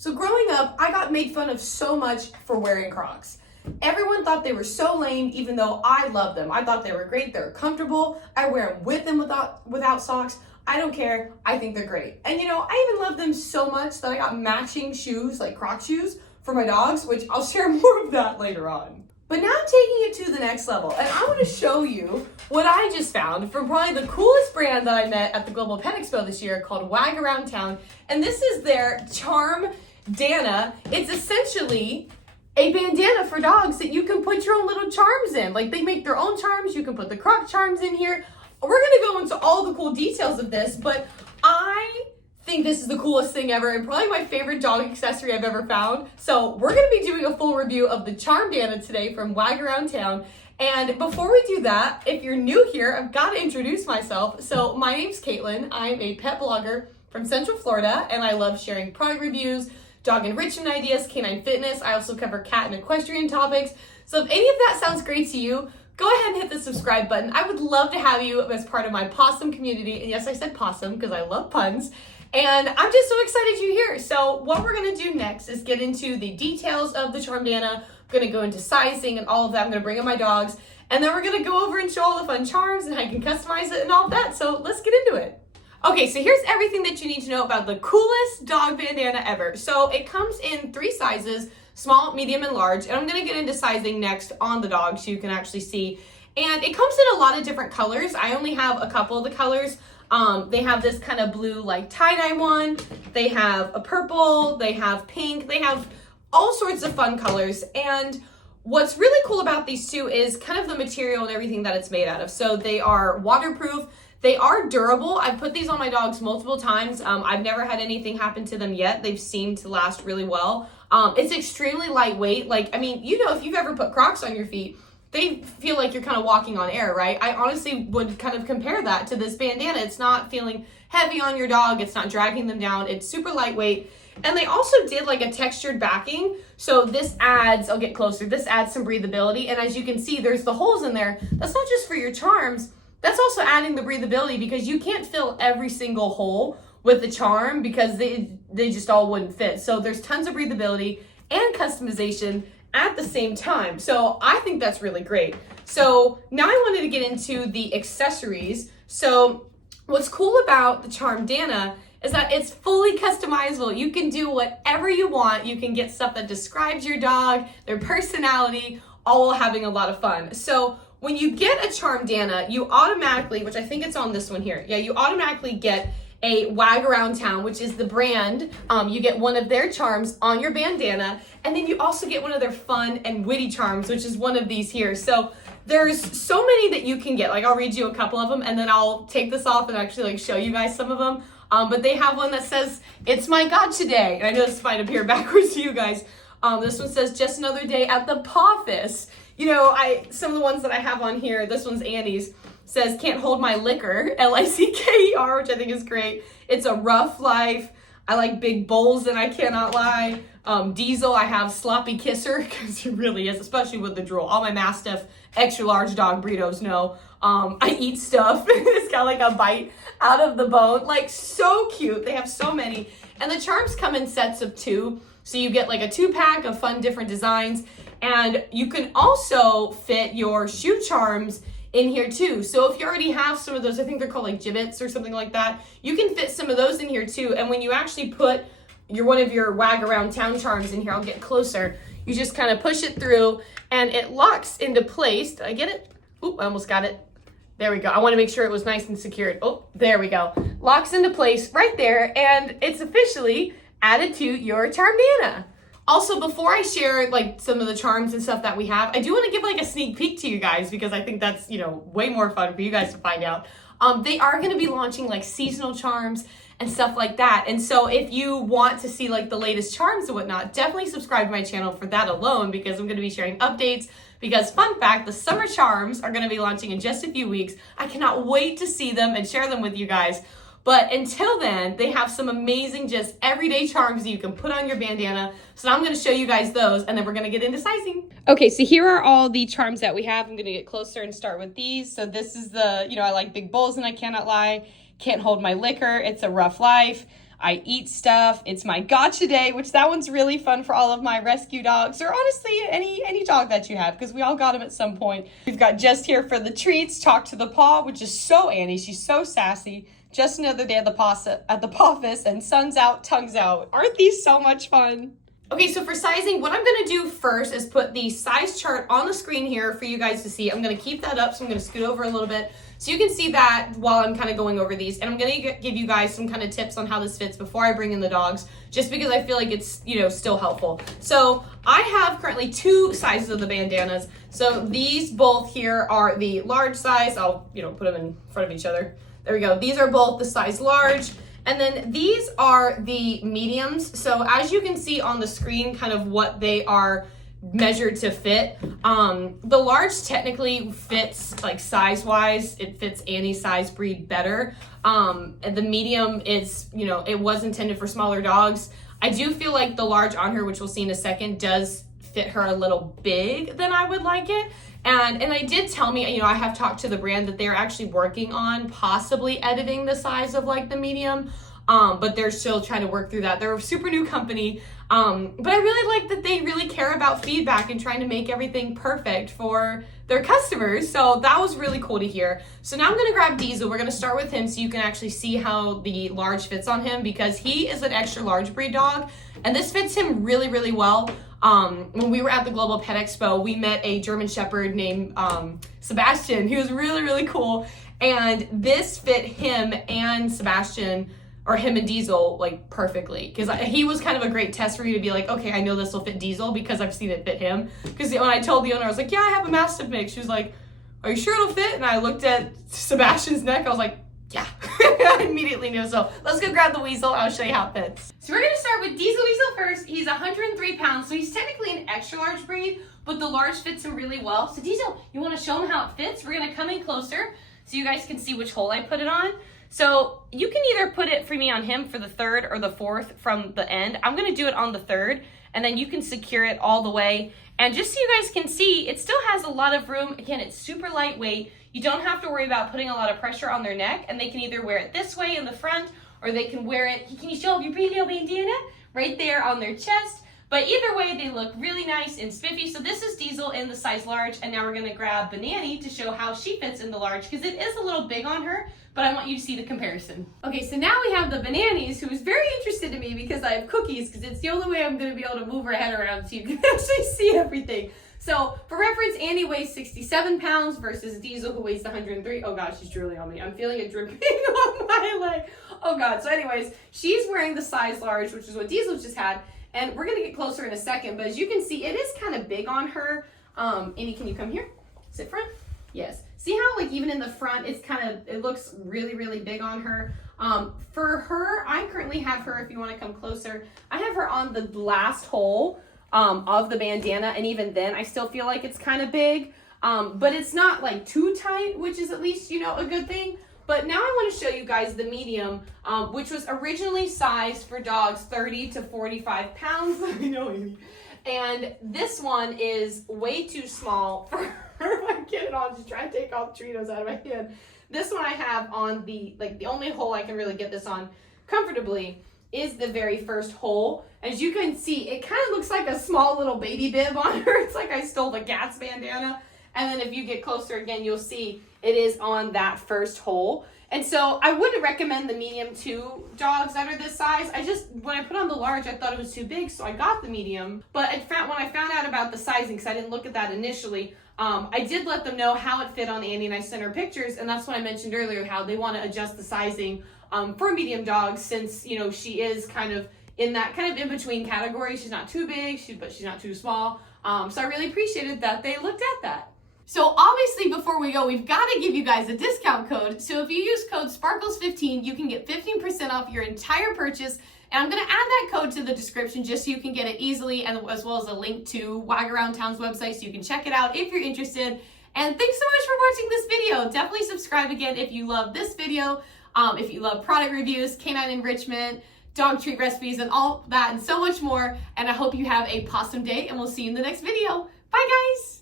So growing up, I got made fun of so much for wearing Crocs. Everyone thought they were so lame, even though I love them. I thought they were great, they're comfortable. I wear them with and without socks. I don't care, I think they're great. And I even love them so much that I got matching shoes, like Croc shoes, for my dogs, which I'll share more of that later on. But now taking it to the next level, and I want to show you what I just found from probably the coolest brand that I met at the Global Pet Expo this year called Wag Around Town. And this is their Charmdana. It's essentially a bandana for dogs that you can put your own little charms in. Like, they make their own charms. You can put the Croc charms in here. We're going to go into all the cool details of this, but I think this is the coolest thing ever and probably my favorite dog accessory I've ever found. So we're going to be doing a full review of the Charmdana today from Wag Around Town. And before we do that, if you're new here, I've got to introduce myself. So my name's Caitlin. I'm a pet blogger from Central Florida, and I love sharing product reviews, dog enrichment ideas, canine fitness. I also cover cat and equestrian topics. So if any of that sounds great to you, go ahead and hit the subscribe button. I would love to have you as part of my possum community. And yes, I said possum because I love puns. And I'm just so excited you're here. So what we're gonna do next is get into the details of the Charmdana. I'm gonna go into sizing and all of that. I'm gonna bring in my dogs. And then we're gonna go over and show all the fun charms and how you can customize it and all of that. So let's get into it. Okay, so here's everything that you need to know about the coolest dog bandana ever. So it comes in 3 sizes, small, medium, and large. And I'm gonna get into sizing next on the dog so you can actually see. And it comes in a lot of different colors. I only have a couple of the colors. They have this kind of blue like tie-dye one. They have a purple, they have pink, they have all sorts of fun colors. And what's really cool about these two is kind of the material and everything that it's made out of. So they are waterproof. They are durable. I've put these on my dogs multiple times. I've never had anything happen to them yet. They've seemed to last really well. It's extremely lightweight. Like, I mean, if you've ever put Crocs on your feet, they feel like you're kind of walking on air, right? I honestly would kind of compare that to this bandana. It's not feeling heavy on your dog. It's not dragging them down. It's super lightweight. And they also did like a textured backing. So this adds, I'll get closer, this adds some breathability. And as you can see, there's the holes in there. That's not just for your charms. That's also adding the breathability because you can't fill every single hole with the charm because they just all wouldn't fit. So there's tons of breathability and customization at the same time. So I think that's really great. So now I wanted to get into the accessories. So what's cool about the Charmdana is that it's fully customizable. You can do whatever you want. You can get stuff that describes your dog, their personality, all while having a lot of fun. So when you get a Charmdana, you automatically, which I think it's on this one here. Yeah, you automatically get a Wag Around Town, which is the brand. You get one of their charms on your bandana, and then you also get one of their fun and witty charms, which is one of these here. So there's so many that you can get. Like, I'll read you a couple of them, and then I'll take this off and actually show you guys some of them. But they have one that says, "It's my God today." And I know this might appear backwards to you guys. This one says, "Just another day at the Pawfus." Some of the ones that I have on here, this one's Annie's, says, "Can't hold my liquor," L-I-C-K-E-R, which I think is great. It's a rough life. I like big bowls and I cannot lie. Diesel, I have sloppy kisser, because he really is, especially with the drool. All my Mastiff extra large dog burritos know. I eat stuff. It's got like a bite out of the bone. Like, so cute. They have so many. And the charms come in sets of 2. So you get like a 2-pack of fun different designs. And you can also fit your shoe charms in here too. So if you already have some of those, I think they're called like gibbets or something like that, you can fit some of those in here too. And when you actually put one of your Wag Around Town charms in here, I'll get closer, you just kind of push it through and it locks into place. Did I get it? Oop, I almost got it. There we go. I want to make sure it was nice and secured. Oh, there we go. Locks into place right there, and it's officially added to your Charmdana. Also, before I share like some of the charms and stuff that we have, I do want to give like a sneak peek to you guys because I think that's, way more fun for you guys to find out. They are going to be launching like seasonal charms and stuff like that. And so if you want to see like the latest charms and whatnot, definitely subscribe to my channel for that alone because I'm going to be sharing updates. Because fun fact, the summer charms are going to be launching in just a few weeks. I cannot wait to see them and share them with you guys. But until then, they have some amazing just everyday charms that you can put on your bandana. So now I'm going to show you guys those, and then we're going to get into sizing. Okay, so here are all the charms that we have. I'm going to get closer and start with these. So this is the, I like big bowls and I cannot lie. Can't hold my liquor. It's a rough life. I eat stuff. It's my gotcha day, which that one's really fun for all of my rescue dogs, or honestly, any dog that you have, because we all got them at some point. We've got Just here for the treats, Talk to the Paw, which is so Annie. She's so sassy. Just another day at the office, and sun's out, tongue's out. Aren't these so much fun? Okay, so for sizing, what I'm gonna do first is put the size chart on the screen here for you guys to see. I'm gonna keep that up, so I'm gonna scoot over a little bit so you can see that while I'm kind of going over these. And I'm gonna give you guys some kind of tips on how this fits before I bring in the dogs, just because I feel like it's, you know, still helpful. So I have currently 2 sizes of the bandanas. So these both here are the large size. I'll, you know, put them in front of each other. There we go. These are both the size large. And then these are the mediums. So as you can see on the screen, kind of what they are measured to fit. The large technically fits, like size-wise, it fits Annie's size breed better. And the medium is, you know, it was intended for smaller dogs. I do feel like the large on her, which we'll see in a second, does fit her a little big than I would like it. And I did tell me, you know, I have talked to the brand that they're actually working on possibly editing the size of like the medium, but they're still trying to work through that. They're a super new company, but I really like that they really care about feedback and trying to make everything perfect for their customers. So that was really cool to hear. So now I'm gonna grab Diesel. We're gonna start with him so you can actually see how the large fits on him, because he is an extra large breed dog, and this fits him really, really well. When we were at the Global Pet Expo, we met a German Shepherd named Sebastian. He was really, really cool. And this fit him and Sebastian, or him and Diesel, like perfectly. Because he was kind of a great test for you to be like, okay, I know this will fit Diesel because I've seen it fit him. Because when I told the owner, I was like, yeah, I have a Mastiff mix. She was like, are you sure it'll fit? And I looked at Sebastian's neck. I was like, yeah. I immediately knew. So let's go grab the weasel. I'll show you how it fits. So we're going to start with Diesel Weasel first. He's 103 pounds, so he's technically an extra large breed, but the large fits him really well. So Diesel, you want to show him how it fits? We're going to come in closer so you guys can see which hole I put it on. So you can either put it for me on him for the 3rd or the 4th from the end. I'm going to do it on the 3rd, and then you can secure it all the way. And just so you guys can see, it still has a lot of room. Again, it's super lightweight. You don't have to worry about putting a lot of pressure on their neck, and they can either wear it this way in the front, or they can wear it, can you show off your pretty little bandana? Right there on their chest. But either way, they look really nice and spiffy. So this is Diesel in the size large, and now we're gonna grab Banani to show how she fits in the large, because it is a little big on her, but I want you to see the comparison. Okay, so now we have the Bananis, who is very interested in me because I have cookies, because it's the only way I'm gonna be able to move her head around so you can actually see everything. So for reference, Annie weighs 67 pounds versus Diesel, who weighs 103. Oh God, she's drooling on me. I'm feeling it dripping on my leg. Oh God. So anyways, she's wearing the size large, which is what Diesel just had. And we're gonna get closer in a second, but as you can see, it is kind of big on her. Annie, can you come here? Sit front? Yes. See how like even in the front, it's kind of, it looks really, really big on her. For her, I currently have her, if you wanna come closer, I have her on the last hole of the bandana, and even then I still feel like it's kind of big, but it's not like too tight, which is at least, you know, a good thing. But now I want to show you guys the medium, which was originally sized for dogs 30 to 45 pounds. I know, Amy. And this one is way too small for her. I'm kidding on, just trying to take all the Doritos out of my hand. This one I have on the, like the only hole I can really get this on comfortably is the very first hole. As you can see, it kind of looks like a small little baby bib on her. It's like I stole the Gats bandana. And then if you get closer again, you'll see it is on that first hole. And so I wouldn't recommend the medium to dogs that are this size. When I put on the large, I thought it was too big, so I got the medium. But when I found out about the sizing, because I didn't look at that initially, I did let them know how it fit on Annie, and I sent her pictures. And that's what I mentioned earlier, how they want to adjust the sizing for medium dogs, since, you know, she is kind of in that kind of in-between category. She's not too big, but she's not too small. So I really appreciated that they looked at that. So obviously before we go, we've got to give you guys a discount code. So if you use code SPARKLES15, you can get 15% off your entire purchase. And I'm going to add that code to the description just so you can get it easily, and as well as a link to Wag Around Town's website so you can check it out if you're interested. And thanks so much for watching this video. Definitely subscribe again if you love this video, if you love product reviews, canine enrichment, dog treat recipes, and all that and so much more. And I hope you have a possum day, and we'll see you in the next video. Bye guys!